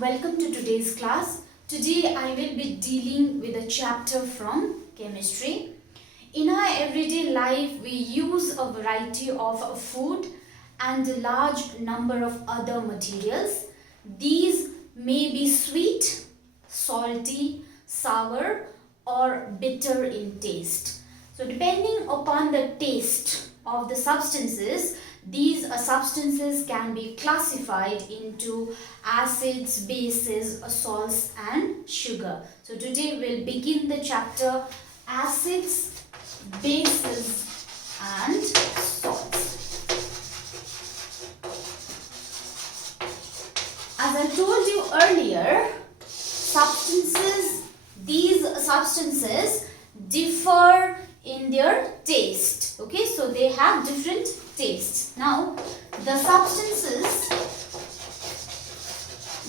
Welcome to today's class. Today I will be dealing with a chapter from chemistry. In our everyday life, we use a variety of food and a large number of other materials. These may be sweet, salty, sour, or bitter in taste. So depending upon the taste of the substances, these substances can be classified into acids, bases, salts and sugar. So today we'll begin the chapter acids, bases and salts. As I told you earlier, these substances differ in their taste. Okay, so they have different tastes. Now, the substances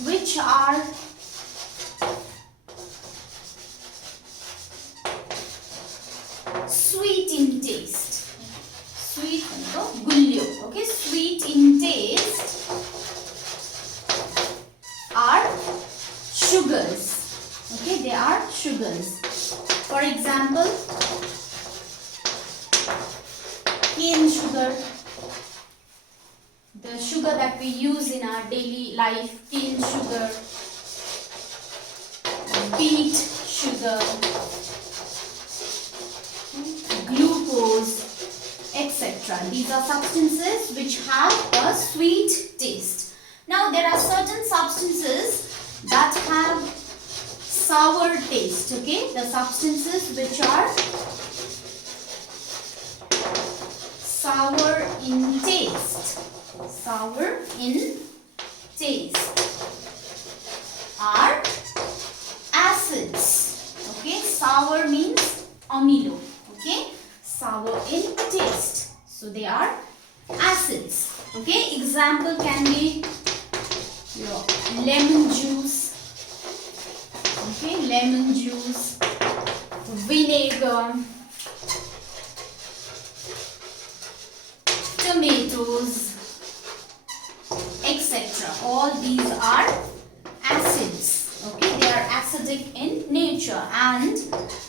which are sweet in taste, sweet in taste are sugars. Okay, they are sugars. For example, cane sugar, the sugar that we use in our daily life, cane sugar, beet sugar, glucose, etc. These are substances which have a sweet taste. Now there are certain substances that have sour taste. Okay, the substances which are sour in taste are acids. Okay, sour means amilo. Okay, sour in taste, so they are acids. Okay, example can be your lemon juice. Okay, lemon juice, vinegar, tomatoes, etc. All these are acids. Okay, they are acidic in nature. And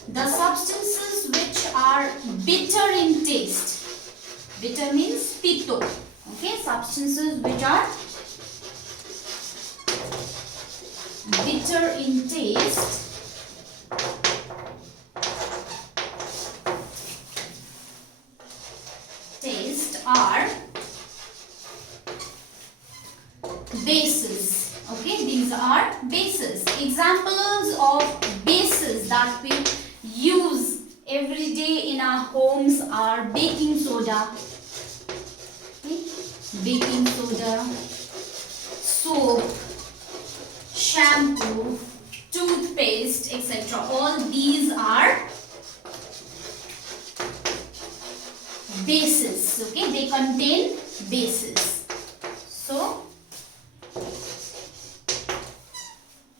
the substances which are bitter in taste, bitter means pito. Okay, substances which are bitter in taste are bases. Okay, these are bases. Examples of bases that we use every day in our homes are baking soda, okay, baking soda, soap, shampoo, toothpaste, etc. All these are bases. Okay, they contain bases. So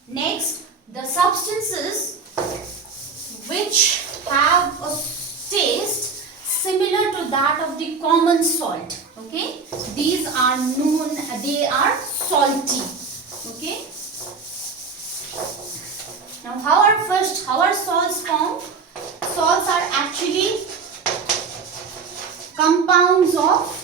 next, the substances which have a taste similar to that of the common salt. Okay, these are known, they are salty. Okay, now how are salts formed? Salts are actually compounds of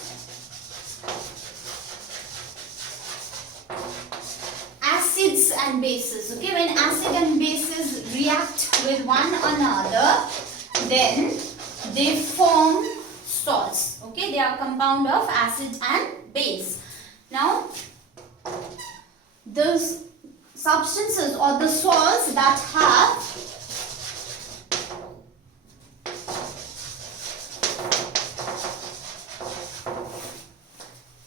acids and bases. Okay, when acid and bases react with one another, then they form salts. Okay, they are compound of acid and base. Now, those substances or the salts that have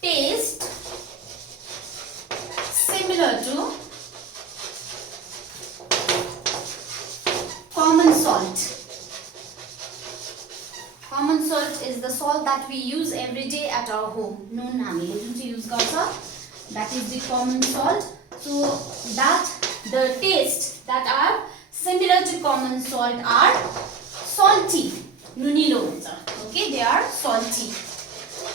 taste similar to common salt. Common salt is the salt that we use every day at our home. Noon nami use garsa. That is the common salt. So that the taste that are similar to common salt are salty. Nunilo. Okay, they are salty.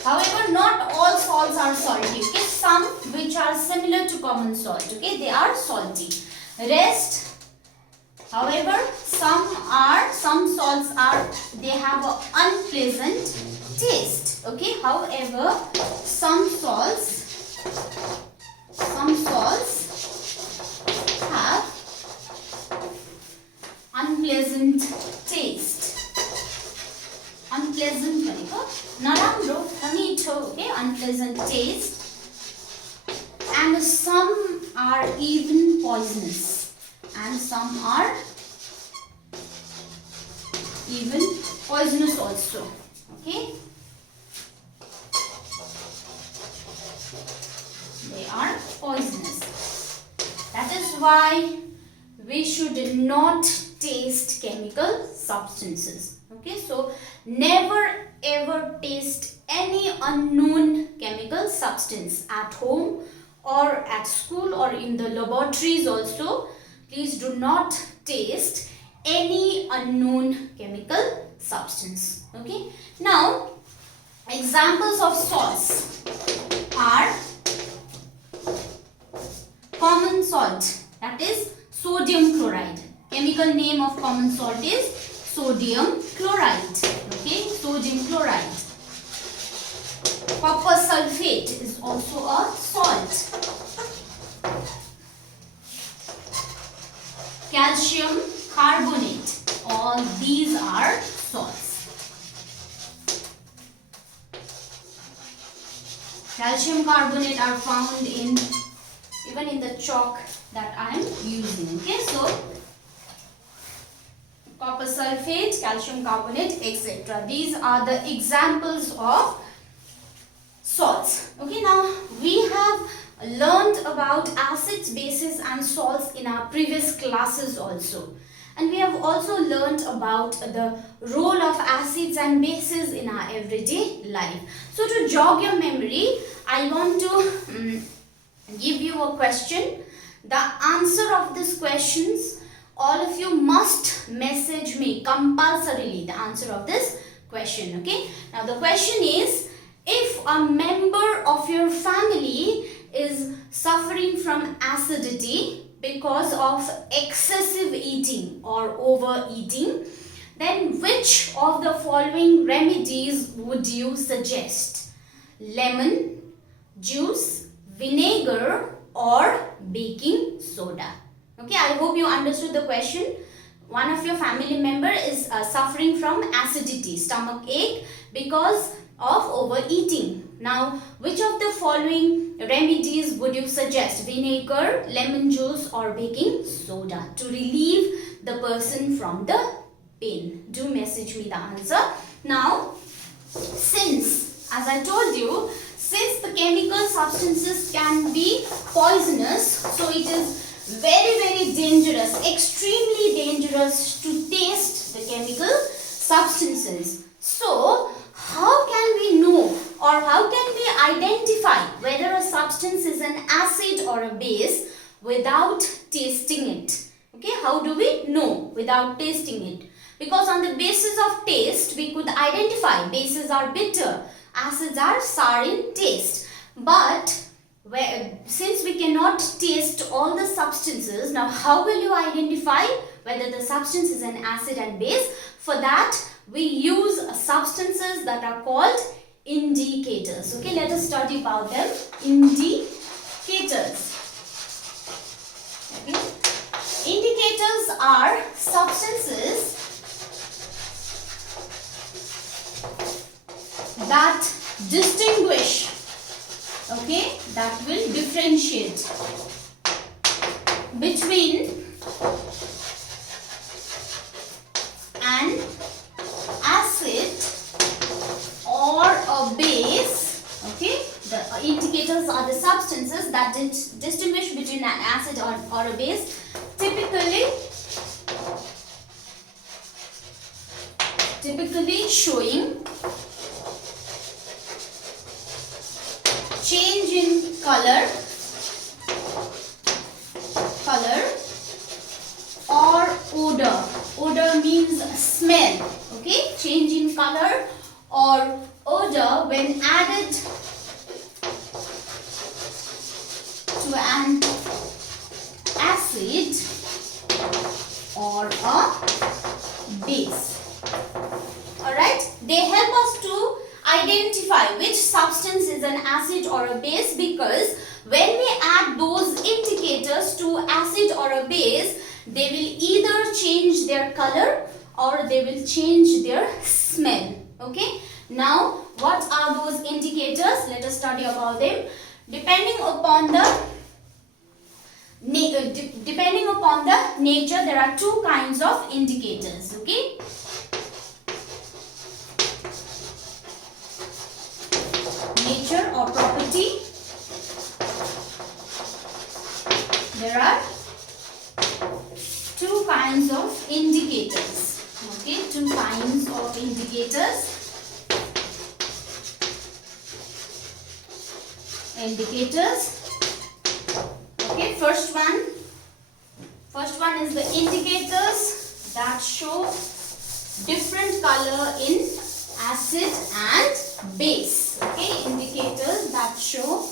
However, not all salts are salty. Okay, some which are similar to common salt. Okay, they are salty. Rest. However, some salts are, they have an unpleasant taste. Okay, however, some salts have unpleasant taste. Unpleasant narandro tanito, okay, unpleasant taste, and some are even poisonous, and some are even poisonous also. Okay, they are poisonous. That is why we should not taste chemical substances. Okay, so never ever taste any unknown chemical substance at home or at school or in the laboratories also. Please do not taste any unknown chemical substance. Okay, now examples of salts are common salt, that is sodium chloride. Chemical name of common salt is sodium chloride. Okay, sodium chloride. Copper sulfate is also a salt. Calcium carbonate, all these are salts. Calcium carbonate are found in even in the chalk that I am using. Okay, so copper sulfate, calcium carbonate, etc. These are the examples of salts. Okay, now we have learned about acids, bases and salts in our previous classes also. And we have also learned about the role of acids and bases in our everyday life. So to jog your memory, I want to give you a question. The answer of these questions, all of you must message me compulsorily the answer of this question. Okay, now the question is, if a member of your family is suffering from acidity because of excessive eating or overeating, then which of the following remedies would you suggest? Lemon juice, vinegar or baking soda? Okay, I hope you understood the question. One of your family member is suffering from acidity, stomach ache because of overeating. Now, which of the following remedies would you suggest? Vinegar, lemon juice or baking soda to relieve the person from the pain? Do message me the answer. Now, since, as I told you, since the chemical substances can be poisonous, so it is very dangerous, extremely dangerous to taste the chemical substances. So, how can we know or how can we identify whether a substance is an acid or a base without tasting it? Okay, how do we know without tasting it? Because on the basis of taste, we could identify bases are bitter, acids are sour in taste. But since we cannot taste all the substances, now how will you identify whether the substance is an acid and base? For that, we use substances that are called indicators. Okay, let us study about them. Indicators. Okay. Indicators are substances that distinguish, okay, that will differentiate between an acid or a base. Okay, the indicators are the substances that distinguish between an acid or a base, typically showing change in color or odor. Odor means smell. Okay, change in color or odor when added to an acid or a base. Alright, they help us to identify which substance is an acid or a base, because when we add those indicators to acid or a base, they will either change their color or they will change their smell. Okay, now what are those indicators? Let us study about them. Depending upon the nature, there are two kinds of indicators. Okay, nature or property. There are two kinds of indicators. Okay, two kinds of indicators. Okay, first one is the indicators that show different color in acid and base. Okay, indicators that show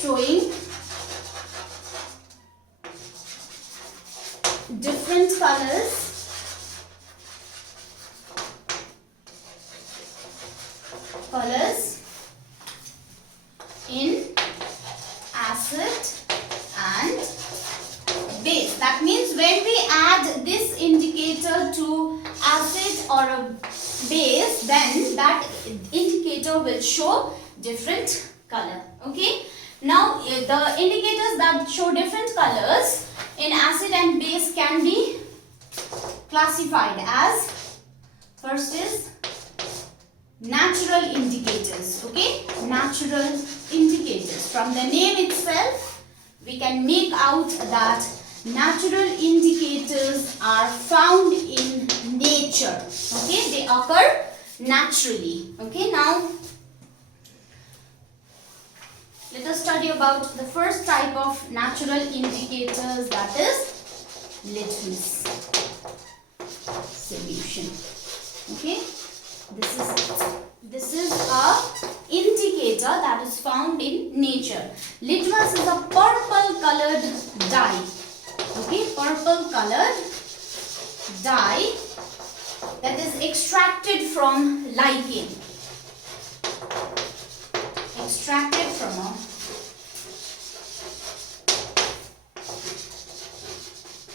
showing different colors in acid and base. That means when we add this indicator to acid or a base, then that indicator will show different color. Okay, now the indicators that show different colors in acid and base can be classified as, first is natural indicators. Okay, natural indicators. From the name itself, we can make out that natural indicators are found in nature. Okay, they occur naturally. Okay, now let us study about the first type of natural indicators, that is litmus solution. Okay, this is a indicator that is found in nature. Litmus is a purple colored dye. Okay, purple colored dye that is extracted from lichen. Extracted from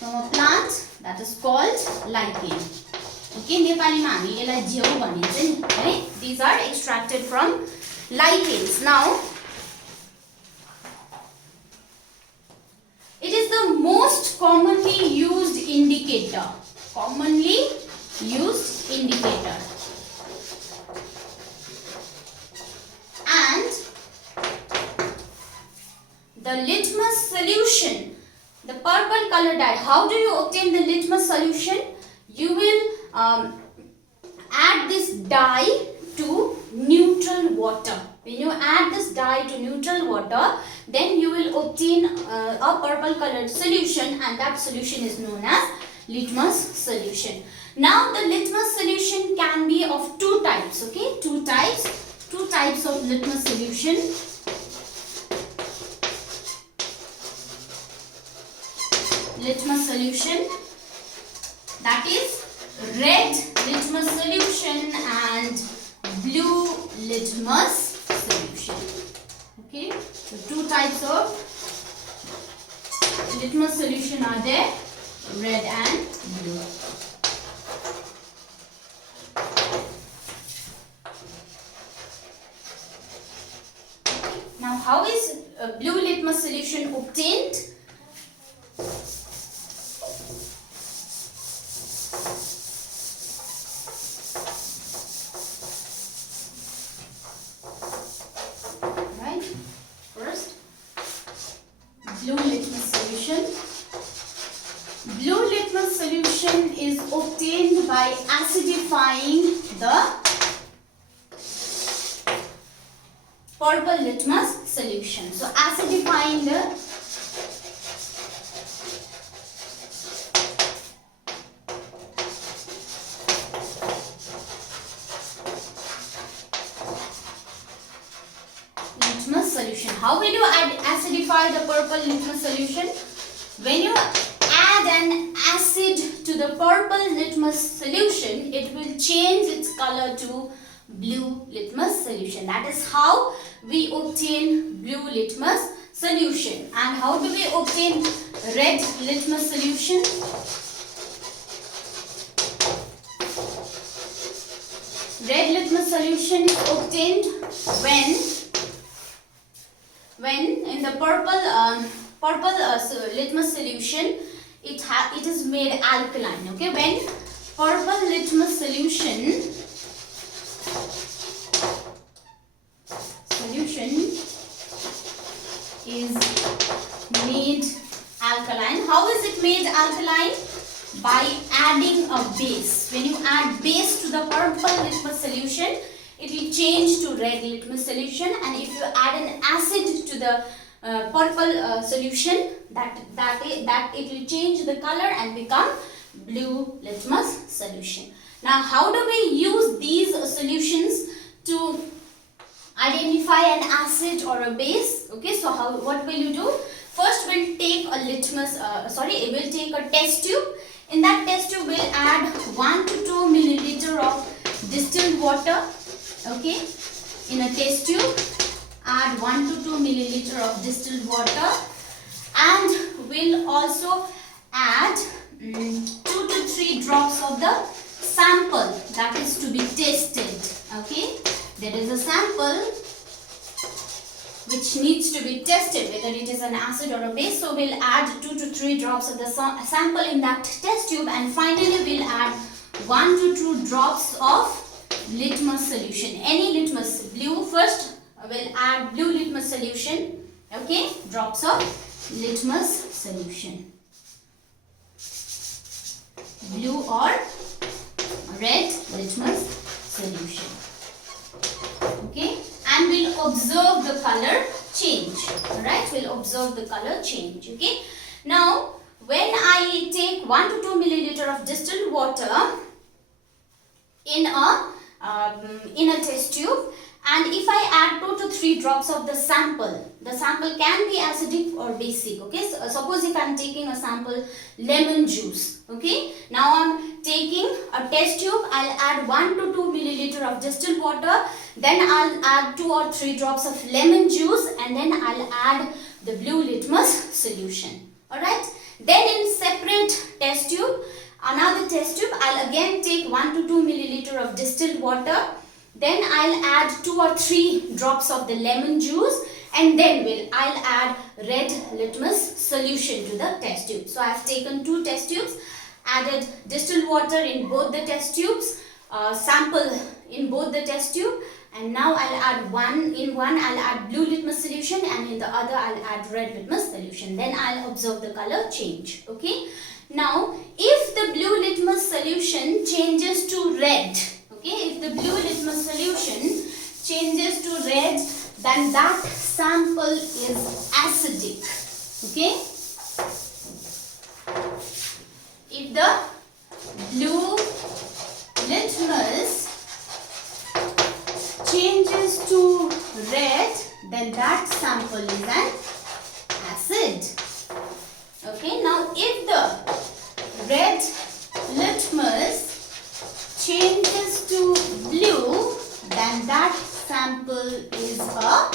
a plant that is called lichen. Okay, नेपालीमा हामी यसलाई ज्यौ भनिन्छ नि है. These are extracted from lichens. Now it is the most commonly used indicator. And the litmus solution, the purple color dye. How do you obtain the litmus solution? You will add this dye to neutral water. When you add this dye to neutral water, then you will obtain a purple colored solution, and that solution is known as litmus solution. Now the litmus solution can be of two types. Okay, two types of litmus solution. Litmus solution, that is red litmus solution and blue litmus solution. Okay, so two types of litmus solution are there, red and blue. Now how is blue litmus solution obtained? Blue litmus solution. Blue litmus solution is obtained by acidifying the purple litmus solution. So acidifying the How will you acidify the purple litmus solution? When you add an acid to the purple litmus solution, it will change its color to blue litmus solution. That is how we obtain blue litmus solution. And how do we obtain red litmus solution? Red litmus solution is obtained when in the purple litmus solution it is made alkaline. Okay, when purple litmus solution is made alkaline. How is it made alkaline? By adding a base. When you add base to the purple litmus solution, it will change to red litmus solution, and if you add an acid to the purple solution, that it will change the color and become blue litmus solution. Now, how do we use these solutions to identify an acid or a base? Okay, so what will you do? First, we'll take a we'll take a test tube. In that test tube, we'll add 1 to 2 milliliter of distilled water. Okay, in a test tube, add 1 to 2 milliliter of distilled water, and we'll also add 2 to 3 drops of the sample that is to be tested. Okay, there is a sample which needs to be tested whether it is an acid or a base. So we'll add 2 to 3 drops of the sample in that test tube, and finally we'll add 1 to 2 drops of litmus solution. Any litmus, blue first, we'll add blue litmus solution. Okay, drops of litmus solution, blue or red litmus solution. Okay, and we'll observe the color change. Alright, we'll observe the color change. Okay, now when I take 1 to 2 milliliter of distilled water in a test tube, and if I add 2 to 3 drops of the sample can be acidic or basic. Okay, so suppose if I am taking a sample lemon juice. Okay, now I am taking a test tube, I'll add 1 to 2 milliliter of distilled water, then I'll add 2 or 3 drops of lemon juice, and then I'll add the blue litmus solution. Alright, then in separate test tube, another test tube, I'll again take 1 to 2 milliliter of distilled water, then I'll add 2 or 3 drops of the lemon juice, and then I'll add red litmus solution to the test tube. So I have taken 2 test tubes, added distilled water in both the test tubes, sample in both the test tube, and now I'll add I'll add blue litmus solution, and in the other I'll add red litmus solution. Then I'll observe the color change. Okay, now if the blue litmus solution changes to red, okay, if the blue litmus solution changes to red, then that sample is acidic. Okay, if the blue litmus changes to red, then that sample is an acid. Okay, now if the red litmus changes to blue, then that sample is a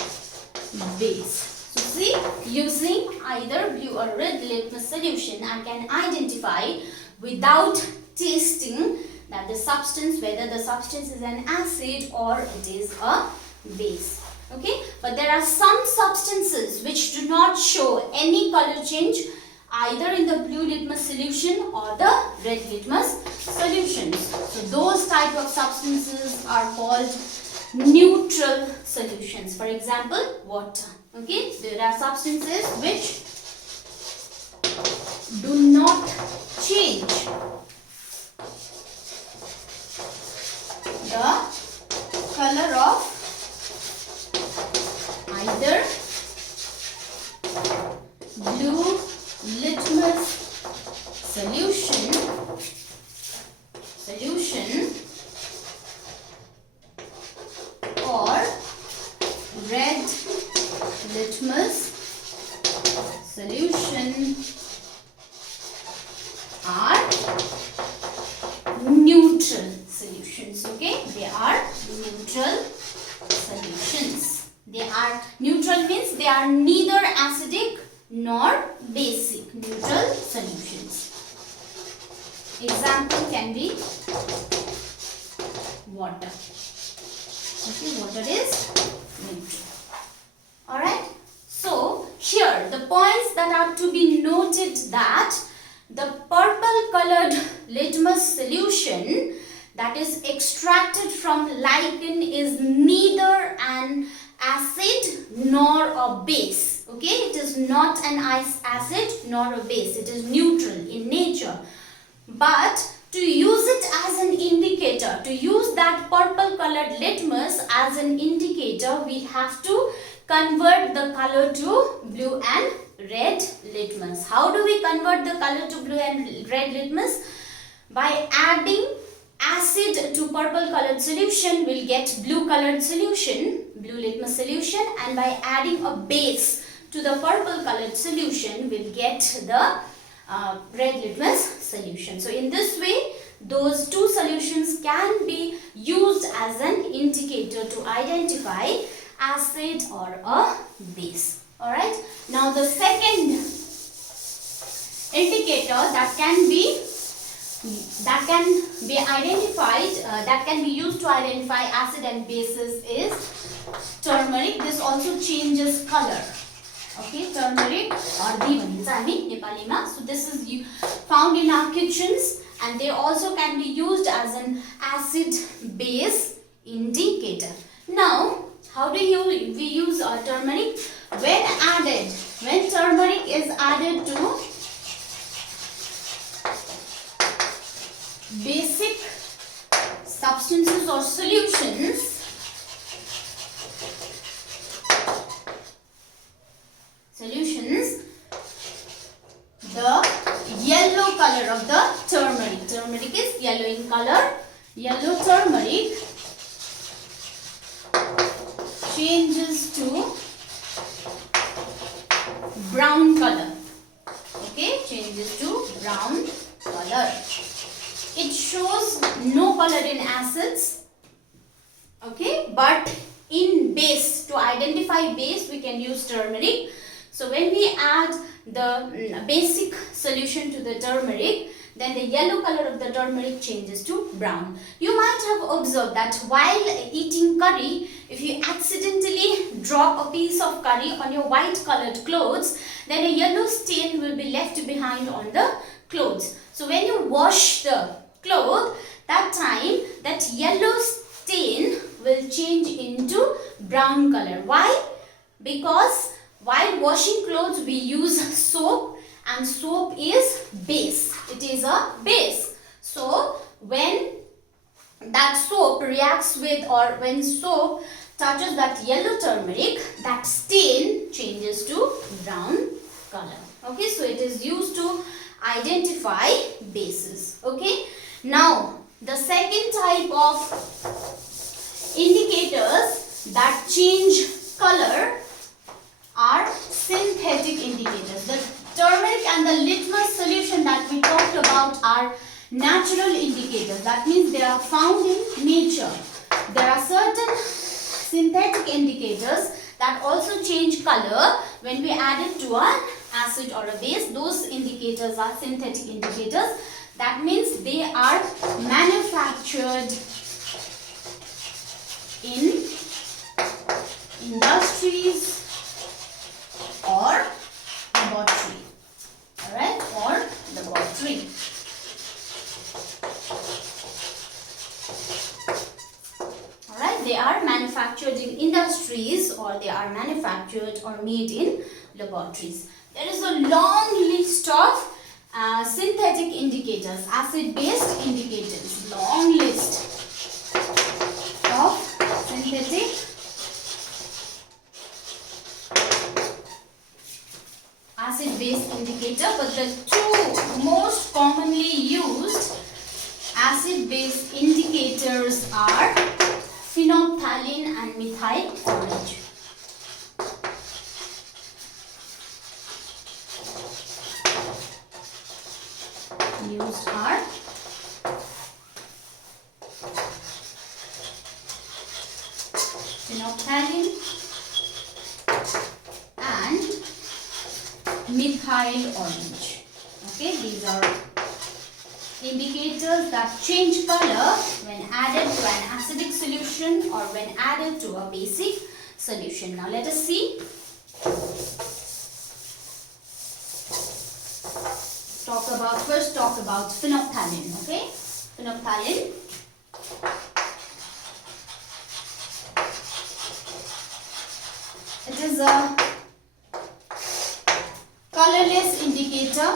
base. So see, using either blue or red litmus solution, I can identify without tasting that the substance, whether the substance is an acid or it is a base. Okay, but there are some substances which do not show any color change either in the blue litmus solution or the red litmus solutions. So those type of substances are called neutral solutions. For example, water. Okay, there are substances which do not change the color of either blue litmus solution or red litmus solution are neutral solutions. Okay, they are neutral solutions. They are neutral means they are neither acidic nor basic. Neutral solutions. Example can be water. Okay, water is neutral. Alright. So here the points that are to be noted that the purple colored litmus solution that is extracted from lichen is neither an acid nor a base. Okay, it is not an acid nor a base. It is neutral in nature. But to use it as an indicator, to use that purple colored litmus as an indicator, we have to convert the color to blue and red litmus. How do we convert the color to blue and red litmus? By adding acid to purple colored solution, we'll get blue colored solution, blue litmus solution, and by adding a base to the purple colored solution, we'll get the red litmus solution. So in this way, those two solutions can be used as an indicator to identify acid or a base. Alright. Now the second indicator that can be identified, that can be used to identify acid and bases is turmeric. This also changes color. Okay, turmeric or divan, Nepali ma. So this is found in our kitchens, and they also can be used as an acid base indicator. Now, how do we use turmeric? When turmeric is added to basic substances or solutions, the yellow color of the turmeric is yellow in color. Yellow turmeric changes to brown color. Okay, changes to brown color. It shows no color in acids. Okay, but in base, to identify base, we can use turmeric. So when we add the basic solution to the turmeric, then the yellow color of the turmeric changes to brown. You might have observed that while eating curry, if you accidentally drop a piece of curry on your white colored clothes, then a yellow stain will be left behind on the clothes. So when you wash the cloth, that time that yellow stain will change into brown color. Why? Because while washing clothes we use soap, and soap is base. It is a base. So when that soap reacts with, or when soap touches that yellow turmeric, that stain changes to brown color. Okay, so it is used to identify bases. Okay, now the second type of indicators that change color are synthetic indicators. The turmeric and the litmus solution that we talked about are natural indicators. That means they are found in nature. There are certain synthetic indicators that also change color when we add it to an acid or a base. Those indicators are synthetic indicators. That means they are manufactured in industries or laboratory. Alright, or laboratory. Alright, they are manufactured in industries, or they are manufactured or made in laboratories. There is a long list of synthetic indicators, acid-based indicators. Long list of synthetic acid-based indicator, but the two most commonly used acid-based indicators are phenolphthalein and methyl orange. phenolphthalein and methyl orange. Okay, these are indicators that change color when added to an acidic solution or when added to a basic solution. Now let us see. First talk about phenolphthalein. Okay, phenolphthalein. It is a colorless indicator.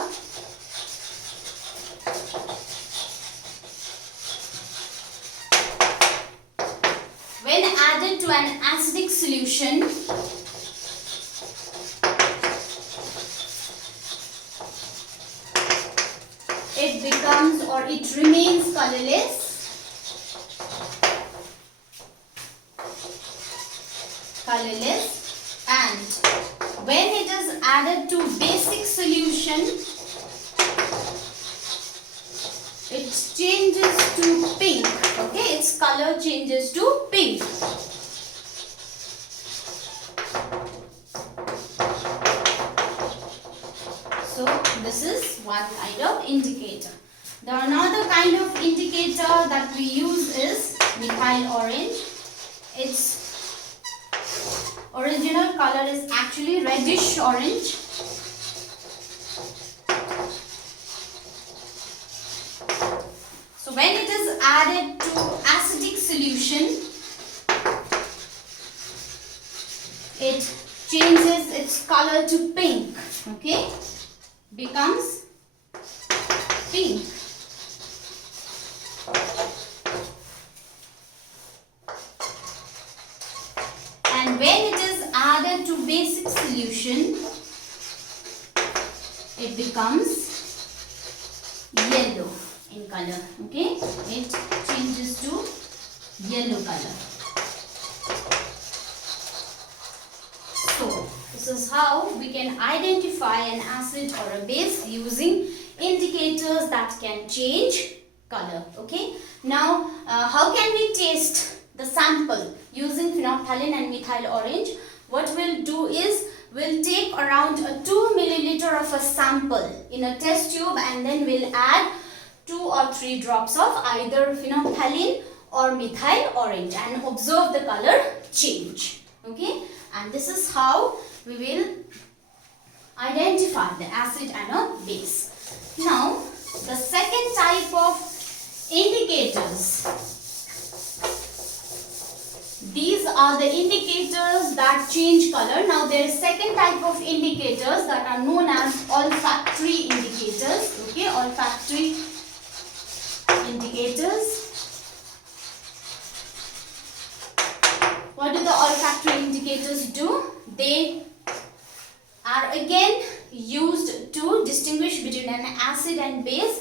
When added to an acidic solution, it becomes or it remains colorless. And when it is added to basic solution, it changes to pink. Okay, its color changes to pink. So this is one kind of indicator. The another kind of indicator that we use is methyl orange. Its original color is actually reddish orange. So when it is added to acidic solution, it changes its color to pink. Okay, becomes pink. And when it is added to basic solution, it becomes yellow in color. Okay, it changes to yellow color. So this is how we can identify an acid or a base using indicators that can change color. Okay, now how can we taste the sample using phenolphthalein and methyl orange? What we'll do is we'll take around a 2 milliliter of a sample in a test tube, and then we'll add 2 or 3 drops of either phenolphthalein or methyl orange and observe the color change. Okay, and this is how we will identify the acid and a base. Now the second type of indicators. These are the indicators that change color. Now there is second type of indicators that are known as olfactory indicators. Okay, olfactory indicators. What do the olfactory indicators do? They are again used to distinguish between an acid and base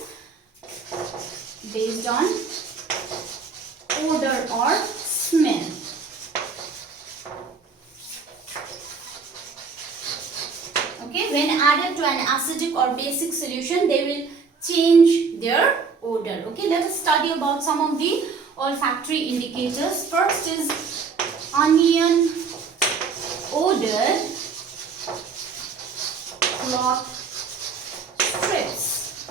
based on odor or smell. Okay, when added to an acidic or basic solution, they will change their odor. Okay, let us study about some of the olfactory indicators. First is onion odor cloth strips.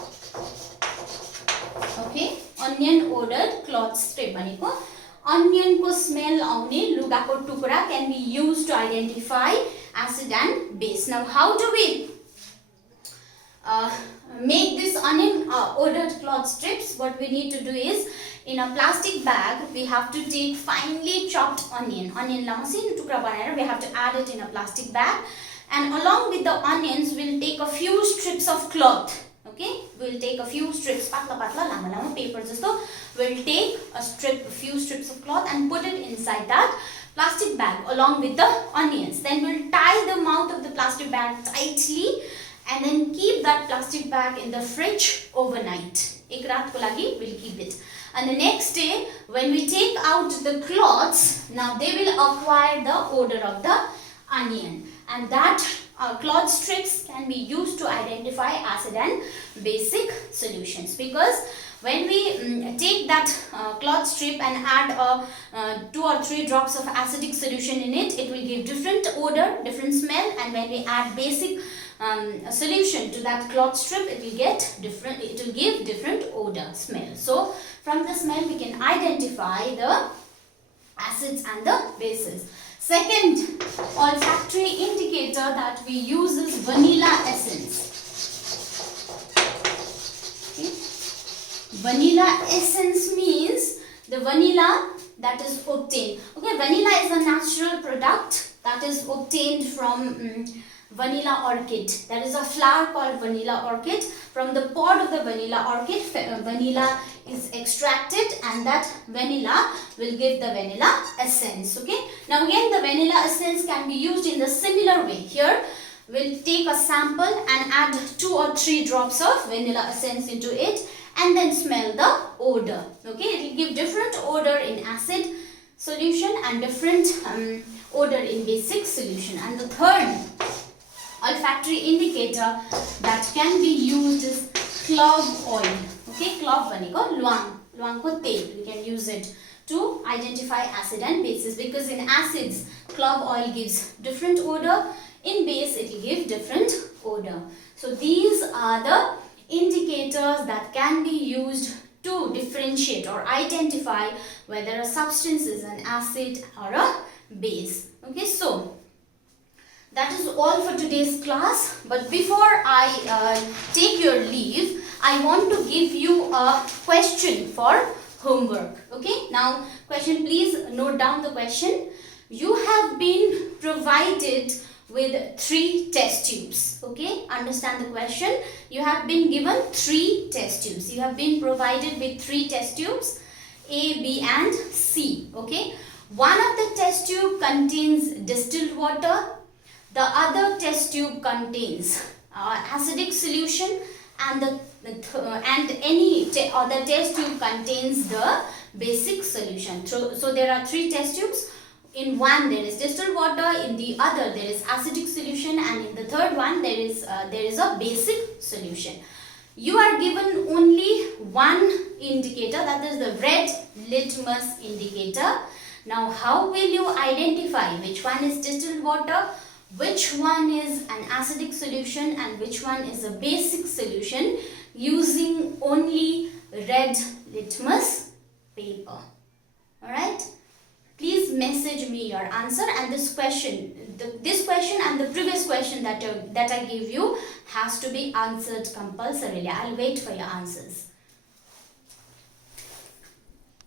Okay, onion odor cloth strip भनेको onion को smell आउने लुगाको टुक्रा can be used to identify acid and base. Now how do we make this onion odor cloth strips? What we need to do is, in a plastic bag we have to take finely chopped onion la masino tukra banaera we have to add it in a plastic bag, and along with the onions we'll take a few strips of cloth. Okay, we'll take a few strips patla lama lama paper jasto. We'll take a few strips of cloth and put it inside that plastic bag along with the onions. Then we'll tie the mouth of the plastic bag tightly and then keep that plastic bag in the fridge overnight. Ek raat ko lagi we'll keep it. And the next day when we take out the cloths, now they will acquire the odor of the onion, and that cloth strips can be used to identify acid and basic solutions, because When we take that cloth strip and add 2 or 3 drops of acidic solution in it, it will give different odor, different smell. And when we add basic solution to that cloth strip, it will give different odor, smell. So from the smell we can identify the acids and the bases. Second olfactory indicator that we use is vanilla essence. Okay. Vanilla essence means the vanilla that is obtained. Okay, vanilla is a natural product that is obtained from vanilla orchid. There is a flower called vanilla orchid. From the pod of the vanilla orchid, vanilla is extracted, and that vanilla will give the vanilla essence. Okay. Now again, the vanilla essence can be used in the similar way. Here we'll take a sample and add 2 or 3 drops of vanilla essence into it, and then smell the odor. Okay, it will give different odor in acid solution and different odor in basic solution. And the third olfactory indicator that can be used is clove oil. Okay, clove bani ko luang ko tel. We can use it to identify acid and bases, because in acids clove oil gives different odor, in base it will give different odor. So these are the indicators that can be used to differentiate or identify whether a substance is an acid or a base. Okay, so that is all for today's class. But before I take your leave, I want to give you a question for homework. Okay, now question, please note down the question. You have been provided with 3 test tubes. Okay, understand the question. You have been given 3 test tubes. You have been provided with 3 test tubes, A, B and C. Okay, one of the test tube contains distilled water. The other test tube contains acidic solution, and any other test tube contains the basic solution. So there are 3 test tubes. In one there is distilled water, in the other there is acidic solution, and in the third one there is a basic solution. You are given only one indicator, that is the red litmus indicator. Now how will you identify which one is distilled water, which one is an acidic solution, and which one is a basic solution, using only red litmus paper? Alright, please message me your answer, and this question and the previous question that I gave you has to be answered compulsorily. I'll wait for your answers.